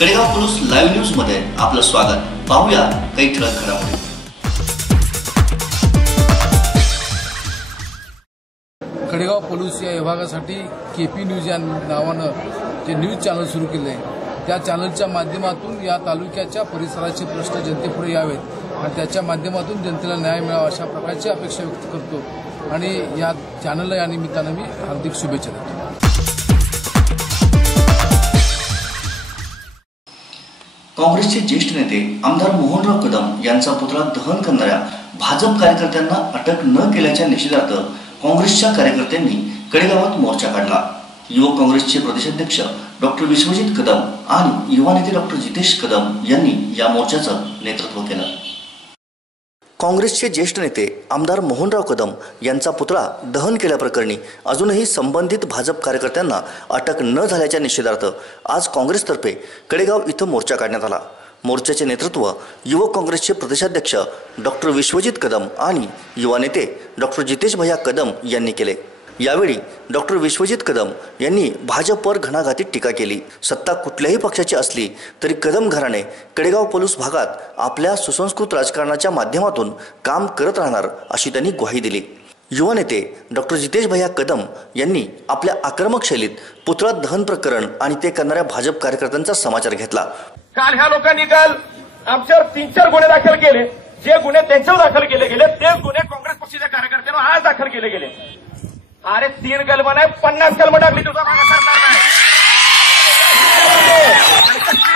Kadegaon police live news मध्ये आपलं स्वागत। पाहूया काही ठळक घडामोडी। कडेगाव पोलीस या विभागासाठी केपी न्यूज या नावानं जे न्यूज चॅनल सुरू केले त्या चॅनलच्या माध्यमातून या तालुक्याच्या परिसराचे प्रश्न जनतेपुढे यावेत आणि त्याच्या माध्यमातून जनतेला न्याय मिळावा अशा प्रकारची अपेक्षा व्यक्त करतो आणि या चॅनलला या निमित्तानं मी हार्दिक शुभेच्छा देतो। काँग्रेसचे ज्येष्ठ नेते आमदार मोहनराव कदम यांचा पुतळा दहन करणाऱ्या भाजप कार्यकर्त्यांना अटक न केल्याच्या निषेधार्थ काँग्रेसच्या कार्यकर्त्यांनी कडेगावात मोर्चा काढला। युवक काँग्रेसचे प्रदेशाध्यक्ष डॉक्टर विश्वजित कदम आणि युवा नेते डॉक्टर जितेश कदम यांनी या मोर्चाचं नेतृत्व केलं। काँग्रेसचे ज्येष्ठ नेते आमदार मोहनराव कदम यांचा पुतळा दहन केल्याप्रकरणी अजूनही संबंधित भाजप कार्यकर्त्यांना अटक न झाल्याच्या निषेधार्थ आज काँग्रेसतर्फे कडेगाव इथं मोर्चा काढण्यात आला। मोर्चाचे नेतृत्व युवक काँग्रेसचे प्रदेशाध्यक्ष डॉक्टर विश्वजित कदम आणि युवा नेते डॉक्टर जितेश भैया कदम यांनी केले। यावेळी डॉक्टर विश्वजित कदम यांनी भाजपवर घणाघाती टीका केली। सत्ता कुठल्याही पक्षाची असली तरी कदम घराणे कडेगाव पोलीस भागात आपल्या सुसंस्कृत राजकारणाच्या माध्यमातून काम करत राहणार अशी त्यांनी ग्वाही दिली। युवा नेते डॉक्टर जितेश भैया कदम यांनी आपल्या आक्रमक शैलीत पुतळा दहन प्रकरण आणि ते करणाऱ्या भाजप कार्यकर्त्यांचा समाचार घेतला। काल ह्या लोकांनी काल आमच्यावर 3-4 गुन्हे दाखल केले। जे गुन्हे त्यांच्यावर दाखल केले गेले तेच गुन्हे काँग्रेस पक्षाच्या कार्यकर्त्यांवर आज दाखल केले गेले। अरे 3 कलम नाही 50 कलम टाकली तुझा मागे सरकार नाही।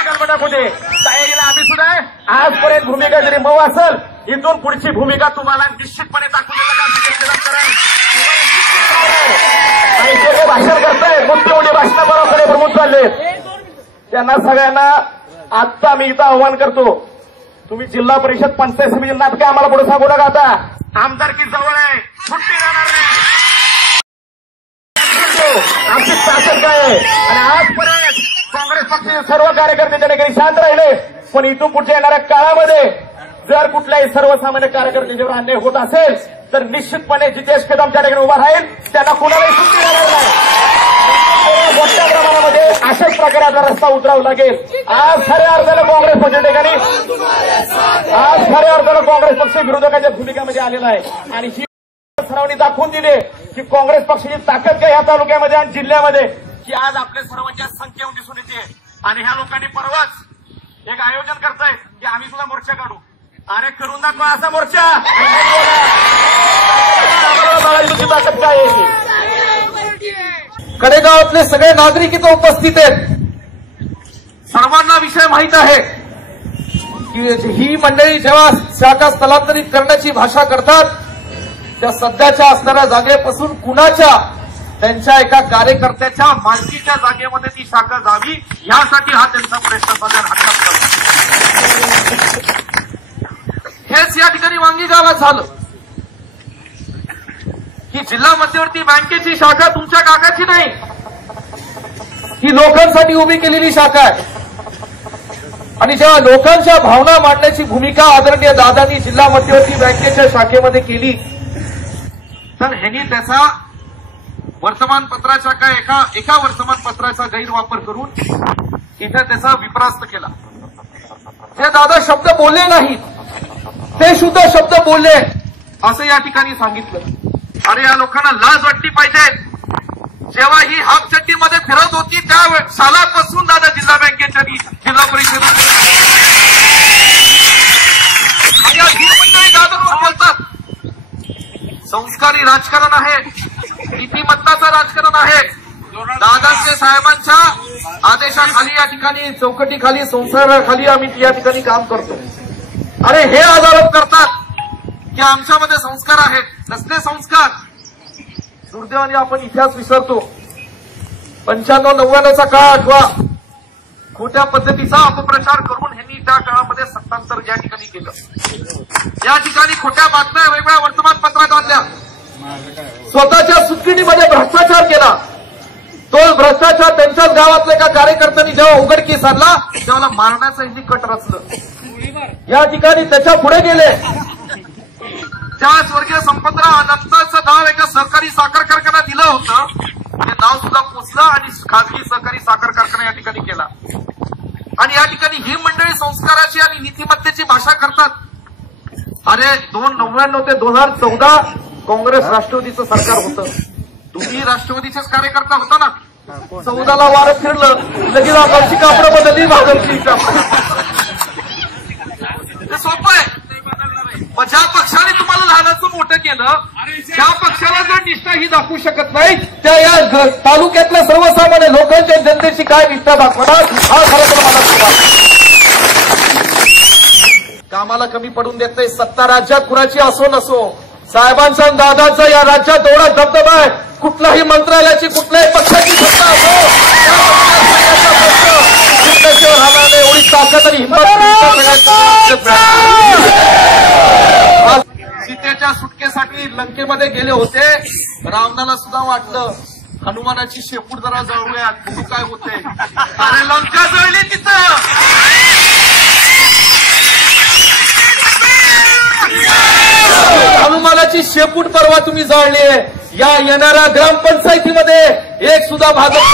कलम टाकून तयारीला आम्ही सुद्धा आहे। आजपर्यंत भूमिका जरी मऊ असेल इथून पुढची भूमिका तुम्हाला निश्चितपणे दाखवून आणि जे काही भाषण करताय मोठी भाषण बरोबर प्रमुख चालले त्यांना सगळ्यांना आत्ता मी इथं आव्हान करतो, तुम्ही जिल्हा परिषद पंचायत समिती नाटकं आम्हाला पुढे सांगू नका। आता आमदारकी जवळ आहे, सुट्टी जाणार नाही, आमची ताकद काय आहे। आणि आजपर्यंत काँग्रेस पक्षाचे सर्व कार्यकर्ते त्या ठिकाणी शांत राहिले, पण इथून पुढच्या येणाऱ्या काळामध्ये जर कुठल्याही सर्वसामान्य कार्यकर्त्यांच्यावर अन्याय होत असेल तर निश्चितपणे जितेश कदम त्या ठिकाणी उभा राहील, त्यांना कुणालाही सुट्टी देणार नाही। मोठ्या प्रमाणामध्ये अशाच प्रकारे आता रस्ता उतरावा लागेल। आज खऱ्या अर्थानं काँग्रेस पक्ष ठिकाणी काँग्रेस पक्ष विरोधकांच्या भूमिकामध्ये आलेला आहे आणि ही सरावांनी दाखवून दिले की काँग्रेस पक्षाची ताकद काय ह्या तालुक्यामध्ये आणि जिल्ह्यामध्ये की आज आपल्या सर्वांच्या संख्येवर दिसून येते। आणि ह्या लोकांनी परवाच एक आयोजन करतायत की आम्ही सुद्धा मोर्चा काढू। अरे करून दाखवा असा मोर्चा, ताकद काय आहे। कडेगावातले सगळे नागरिक इथं उपस्थित आहेत, सर्वांना विषय माहित आहे की ही मंडळी जेव्हा शाखा स्थलांतरित करण्याची भाषा करतात त्या सध्याच्या असणाऱ्या जागेपासून कुणाच्या त्यांच्या एका कार्यकर्त्याच्या मालकीच्या जागेमध्ये ती शाखा जावी यासाठी हा त्यांचा प्रश्न साधारण हातात हेच या ठिकाणी वांगी गावात झालं की जिल्हा मध्यवर्ती बँकेची शाखा तुमच्या काकाची नाही, ही लोकांसाठी उभी केलेली शाखा आहे। आणि जेव्हा लोकांच्या भावना मांडण्याची भूमिका आदरणीय दादांनी जिल्हा मध्यवर्ती बँकेच्या शाखेमध्ये केली तर ह्यांनी त्याचा वर्तमानपत्राच्या एका वर्तमानपत्राचा गैरवापर करून इथे त्याचा विपरास्त केला। जे दादा शब्द बोलले नाहीत ते शुद्ध शब्द बोलले असं या ठिकाणी सांगितलं। अरे या लोकांना लाज वाटली पाहिजे। जेव्हा ही हाफ चड्डीमध्ये फिरत होती त्या सालापासून दादा जिल्हा बँकेच्या जिल्हा परिषद दादांवर बोलतात। संस्कारी राजकारण आहे, नीतिमत्ताचं राजकारण आहे। दादांचे साहेबांच्या आदेशाखाली या ठिकाणी चौकटीखाली संसाराखाली आम्ही या ठिकाणी काम करतो। अरे हे आज आरोप करतात की आमच्यामध्ये संस्कार आहेत, नसले संस्कार। दुर्दैवाने आपण इतिहास विसरतो। 95-99चा काळ आठवा, खोट्या पद्धतीचा अपप्रचार करून ह्यांनी त्या काळामध्ये सत्तांतर या ठिकाणी केलं। या ठिकाणी खोट्या बातम्या वेगवेगळ्या वर्तमानपत्रात आणल्या, स्वतःच्या सुटकेमध्ये भ्रष्टाचार केला। तो भ्रष्टाचार त्यांच्याच गावातल्या एका कार्यकर्त्यांनी जेव्हा उघडकीस आणला तेव्हा मारण्याचं ह्यांनी कट रचलं। या ठिकाणी त्याच्या पुढे गेले त्या स्वर्गीय संपतराव अनंताचं नाव एका सहकारी साखर कारखाना दिलं होतं, ते नाव सुद्धा पोचलं आणि खासगी सहकारी साखर कारखाना या ठिकाणी केला। आणि या करतात. अरे 299 ते 2014 काँग्रेस राष्ट्रवादीचं सरकार होतं. तुम्ही राष्ट्रवादीचेच कार्यकर्ता होता ना. 14ला वारं फिरलं, लगेच आकाशची कापडं बदलली, भाजपची ते सोपं आहे. ज्या पक्षाने तुम्हाला लहानाचं मोठं केलं त्या पक्षाला जर निष्ठा ही दाखवू शकत नाही, त्या या तालुक्यातल्या सर्वसामान्य लोकांच्या जनतेची काय निष्ठा दाखवणार, हा खरं तर मला कामाला कमी पडून देत नाही. सत्ता राज्यात कुणाची असो नसो, साहेबांचा दादाचा या राज्यात एवढा दबदबा आहे. कुठल्याही मंत्रालयाची कुठल्याही पक्षाची सत्ता असो, एवढी ताकद आणि हिंमत. सीतेच्या सुटकेसाठी लंकेमध्ये गेले होते. रावणाला सुद्धा वाटलं हनुमानाची शेपूट जरा जळूयात, बघू काय होते. अरे लंका जळली तिथं. हनुमानाची शेपूट परवा तुम्ही जाळली. या येणाऱ्या ग्रामपंचायतीमध्ये एक सुद्धा भाजप